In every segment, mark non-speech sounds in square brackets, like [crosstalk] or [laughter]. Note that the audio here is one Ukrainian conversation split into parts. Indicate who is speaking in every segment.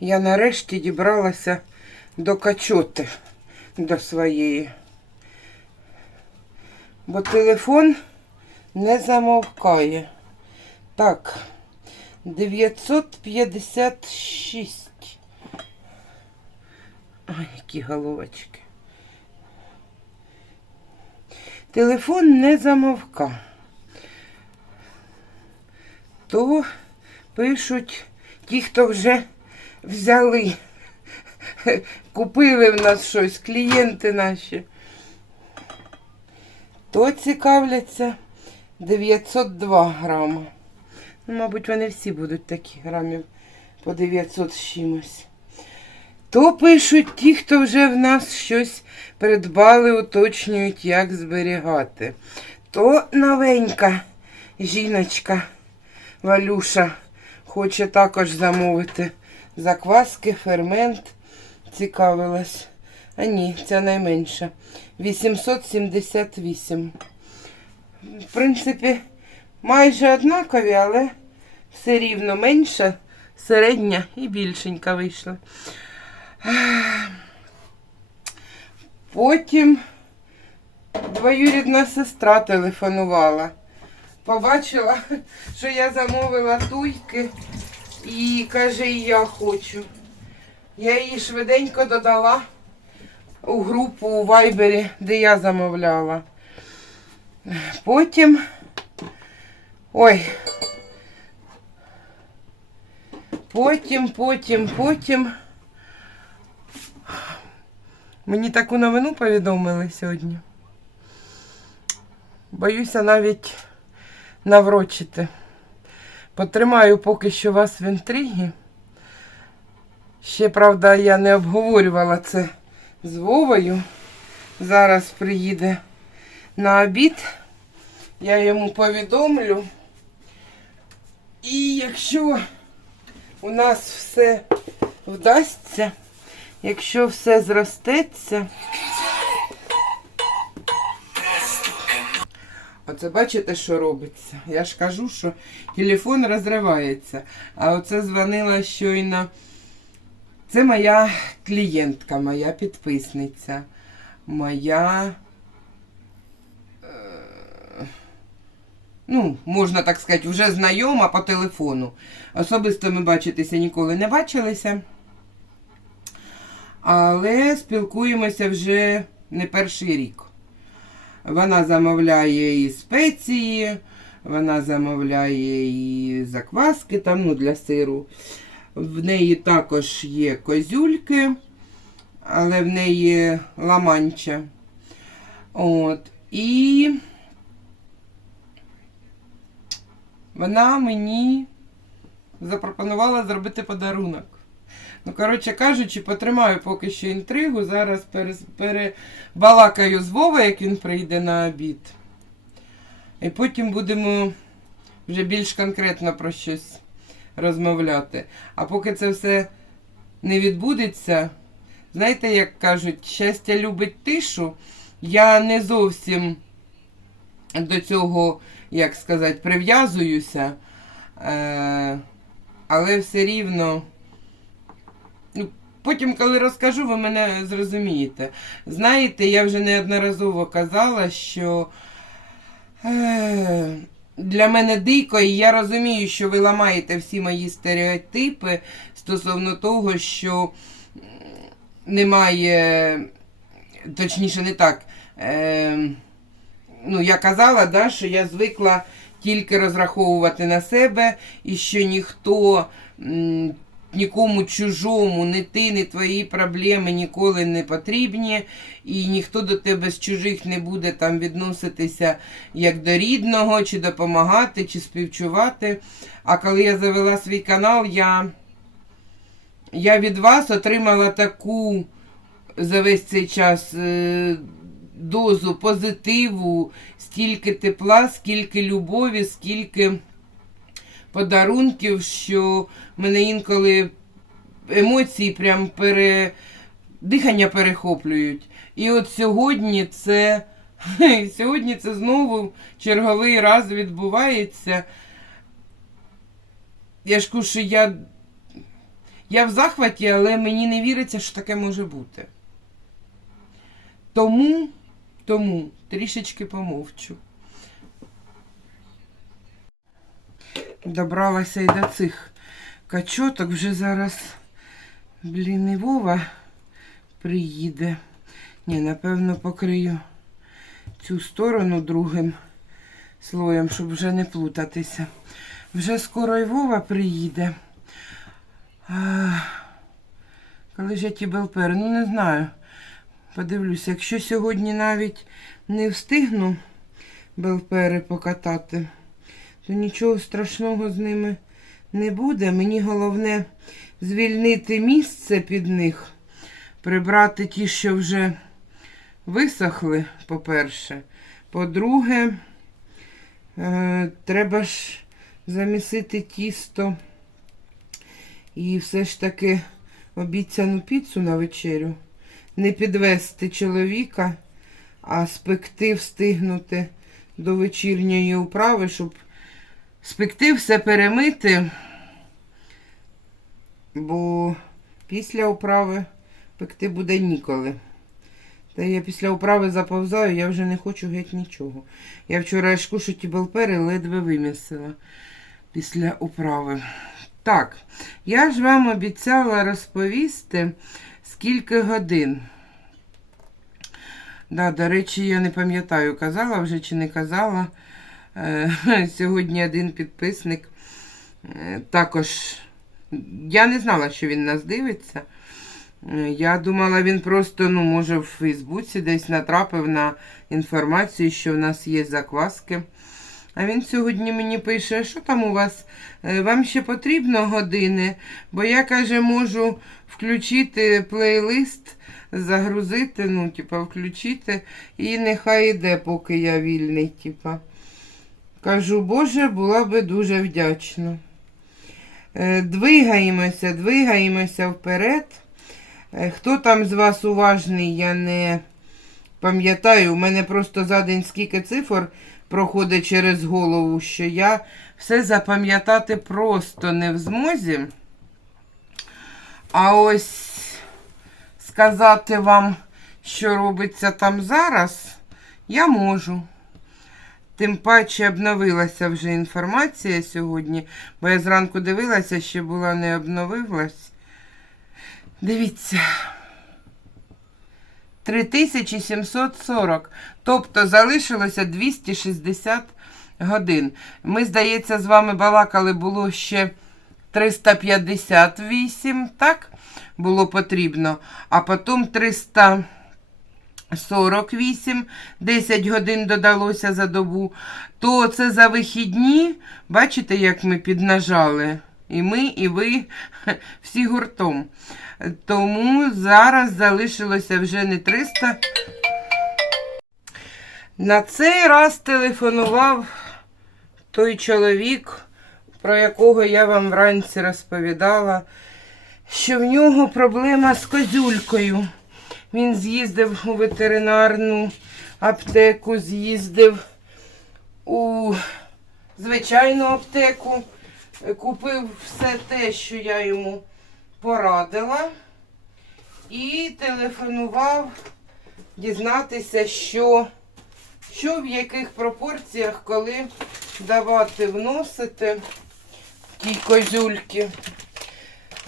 Speaker 1: Я нарешті дібралася до качоти до своєї. Бо телефон не замовкає. Так, 956. Ой, які головочки. Телефон не замовка. То пишуть ті, хто вже взяли, купили в нас щось, клієнти наші. То цікавляться 902 грама. Ну, мабуть, вони всі будуть такі грамів по 900 з чимось. То пишуть ті, хто вже в нас щось придбали, уточнюють, як зберігати. То новенька жіночка Валюша хоче також замовити закваски, фермент. Цікавилась. А ні, це найменша. 878. В принципі, майже однакові, але все рівно менша, середня і більшенька вийшла. Потім двоюрідна сестра телефонувала. Побачила, що я замовила туйки і каже, і я хочу. Я її швиденько додала у групу у Вайбері, де я замовляла. Потім. Ой. Потім, потім, потім. Мені таку новину повідомили сьогодні. Боюся навіть наврочити. Потримаю поки що вас в інтригі. Ще, правда, я не обговорювала це з Вовою. Зараз приїде на обід. Я йому повідомлю. І якщо у нас все вдасться, якщо все зростеться. Оце бачите, що робиться? Я ж кажу, що телефон розривається. А оце дзвонила щойно. Це моя клієнтка, моя підписниця, моя. е, Ну, можна так сказати, вже знайома по телефону. Особисто ми бачитися ніколи не бачилися. Але спілкуємося вже не перший рік. Вона замовляє і спеції, вона замовляє і закваски там, ну, для сиру. В неї також є козюльки, але в неї ламанча. От. І вона мені запропонувала зробити подарунок. Ну, коротше кажучи, потримаю поки що інтригу. Зараз перебалакаю з Вовою, як він прийде на обід. І потім будемо вже більш конкретно про щось розмовляти. А поки це все не відбудеться, знаєте, як кажуть, щастя любить тишу. Я не зовсім до цього, як сказати, прив'язуюся, е- але все рівно. Потім, коли розкажу, ви мене зрозумієте. Знаєте, я вже неодноразово казала, що е, для мене дико, і я розумію, що ви ламаєте всі мої стереотипи стосовно того, що немає, точніше, не так. Е, ну, я казала, да, що я звикла тільки розраховувати на себе, і що ніхто. Нікому чужому, не ти, не твої проблеми ніколи не потрібні, і ніхто до тебе з чужих не буде там відноситися як до рідного, чи допомагати, чи співчувати. А коли я завела свій канал, я, я від вас отримала таку за весь цей час е, дозу позитиву, стільки тепла, скільки любові, скільки подарунків, що мене інколи емоції прям пере... дихання перехоплюють. І от сьогодні це [laughs] сьогодні це знову черговий раз відбувається. Я ж кажу, що я, я в захваті, але мені не віриться, що таке може бути. Тому, тому трішечки помовчу. Добралася і до цих качоток. Вже зараз, блін, і Вова приїде. Ні, напевно, покрию цю сторону другим слоєм, щоб вже не плутатися. Вже скоро і Вова приїде. А, коли ж я ті белпери? Ну, не знаю. Подивлюся, якщо сьогодні навіть не встигну белпери покатати, то нічого страшного з ними не буде. Мені головне звільнити місце під них, прибрати ті, що вже висохли, по-перше. По-друге, е, треба ж замісити тісто і все ж таки обіцяну піцу на вечерю. Не підвести чоловіка, а спекти, встигнути до вечірньої управи, щоб спекти все перемити, бо після управи пекти буде ніколи. Та я після управи заповзаю, я вже не хочу геть нічого. Я вчора шкушуті белпери ледве вимісила після управи. Так, я ж вам обіцяла розповісти, скільки годин. Да, до речі, я не пам'ятаю, казала вже чи не казала. Е, [laughs] Сьогодні один підписник е, також. Я не знала, що він нас дивиться. Е, Я думала, він просто, ну, може, в Фейсбуці десь натрапив на інформацію, що в нас є закваски. А він сьогодні мені пише, що там у вас? Вам ще потрібно години, бо я, каже, можу включити плейлист, загрузити, ну, типа, включити, і нехай йде, поки я вільний, типа. Кажу, Боже, була би дуже вдячна. Е, Двигаємося, двигаємося вперед. Е, Хто там з вас уважний, я не пам'ятаю. У мене просто за день скільки цифр проходить через голову, що я все запам'ятати просто не в змозі. А ось сказати вам, що робиться там зараз, я можу. Тим паче обновилася вже інформація сьогодні, бо я зранку дивилася, ще була не обновилась. Дивіться. 3740. Тобто залишилося 260 годин. Ми, здається, з вами балакали, було ще 358, так? Було потрібно. А потім 348, 10 годин додалося за добу. То це за вихідні, бачите, як ми піднажали? І ми, і ви [laughs] всі гуртом. Тому зараз залишилося вже не 300. На цей раз телефонував той чоловік, про якого я вам вранці розповідала, що в нього проблема з козюлькою. Він з'їздив у ветеринарну аптеку, з'їздив у звичайну аптеку, купив все те, що я йому порадила, і телефонував дізнатися, що, що в яких пропорціях, коли давати вносити ті козюльки.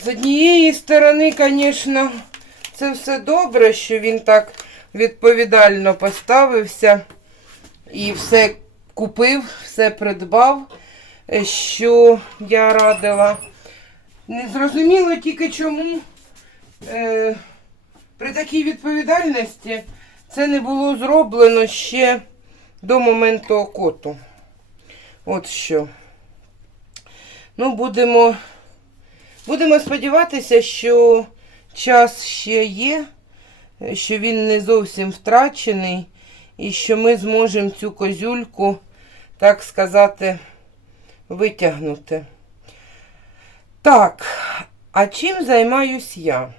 Speaker 1: З однієї сторони, звісно, це все добре, що він так відповідально поставився і все купив, все придбав, е, що я радила. Не зрозуміло тільки чому е, при такій відповідальності це не було зроблено ще до моменту окоту. От що. Ну, будемо, будемо сподіватися, що час ще є, що він не зовсім втрачений, і що ми зможемо цю козюльку, так сказати, витягнути. Так, А чим займаюсь я?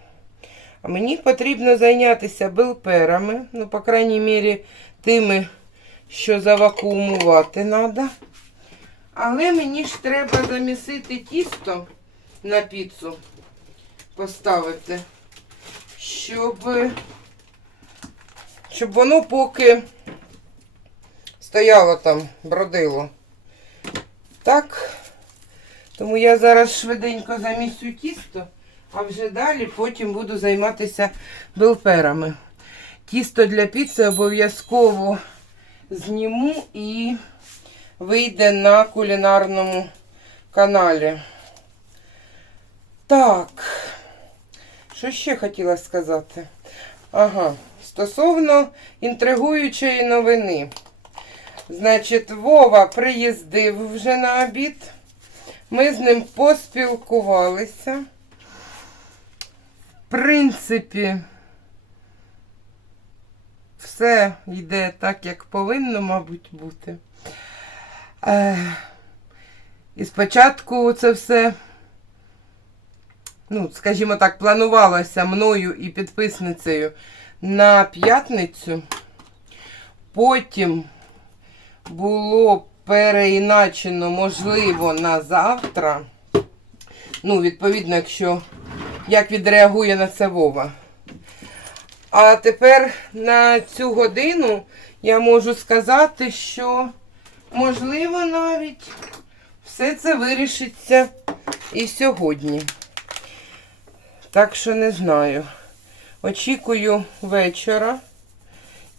Speaker 1: Мені потрібно зайнятися белперами, ну, по крайній мірі, тими, що завакуумувати треба. Але мені ж треба замісити тісто на піцу поставити, щоб, щоб воно поки стояло там, бродило. Так. Тому я зараз швиденько замісю тісто, а вже далі потім буду займатися белперами. Тісто для піци обов'язково зніму і вийде на кулінарному каналі. Так, що ще хотіла сказати? Ага, стосовно інтригуючої новини. Значить, Вова приїздив вже на обід. Ми з ним поспілкувалися. В принципі, все йде так, як повинно, мабуть, бути. Е, і спочатку це все, ну, скажімо так, планувалося мною і підписницею на п'ятницю. Потім було переіначено, можливо, на завтра. Ну, відповідно, якщо як відреагує на це Вова. А тепер на цю годину я можу сказати, що можливо навіть все це вирішиться і сьогодні. Так що не знаю. Очікую вечора.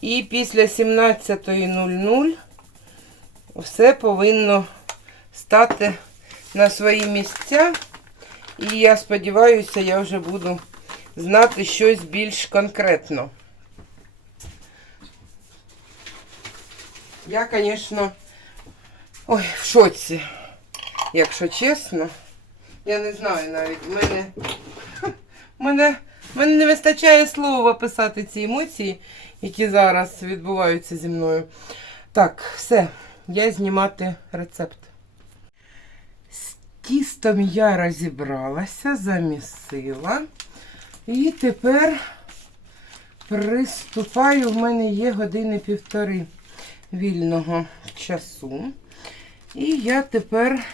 Speaker 1: І після 17.00 все повинно стати на свої місця. І я сподіваюся, я вже буду знати щось більш конкретно. Я, звісно, ой, в шоці, якщо чесно. Я не знаю навіть, в мене, мене, мене не вистачає слова писати ці емоції, які зараз відбуваються зі мною. Так, все, я знімати рецепт. З тістом я розібралася, замісила. І тепер приступаю, в мене є години півтори вільного часу. І я тепер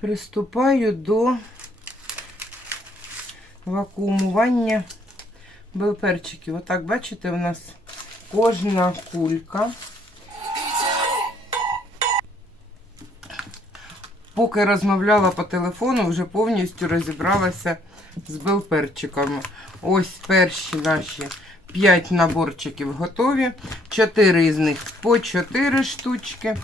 Speaker 1: приступаю до вакуумування белперчиків. Отак, бачите, у нас кожна кулька. Поки розмовляла по телефону, вже повністю розібралася з белперчиками. Ось перші наші 5 наборчиків готові. 4 із них по 4 штучки.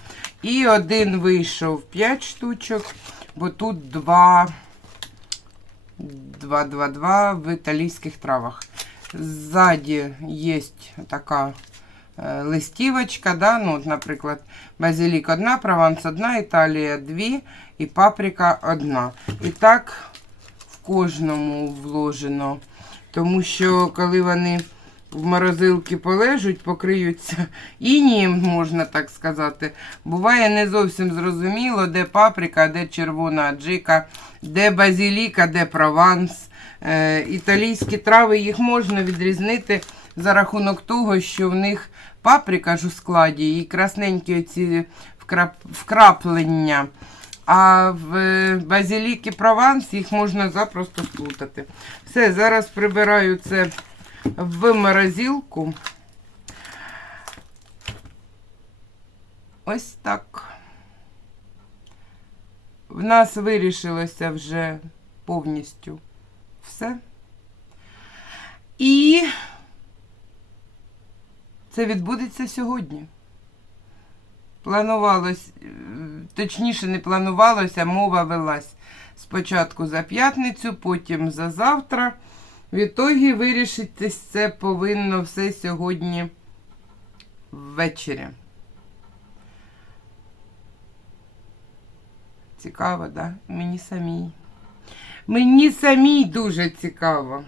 Speaker 1: І один вийшов 5 штучок, бо тут 2, 2, 2, 2 в італійських травах. Ззаді є така е, листівочка, да? ну, от, наприклад, базилік одна, прованс одна, Італія дві і паприка одна. І так в кожному вложено. Тому що коли вони в морозилки полежуть, покриються інієм, можна так сказати, буває не зовсім зрозуміло, де паприка, де червона аджика, де базиліка, де прованс. Е, італійські трави їх можна відрізнити за рахунок того, що в них паприка ж у складі і красненькі ці вкрап, вкраплення. А в е, базиліки прованс їх можна запросто сплутати. Все, зараз прибираю це в морозилку. Ось так. В нас вирішилося вже повністю все. І це відбудеться сьогодні. Планувалось, точніше, не планувалося, мова велась спочатку за п'ятницю, потім за завтра. В ітогі вирішитись це повинно все сьогодні ввечері. Цікаво, так? Да? Мені самій. Мені самій дуже цікаво.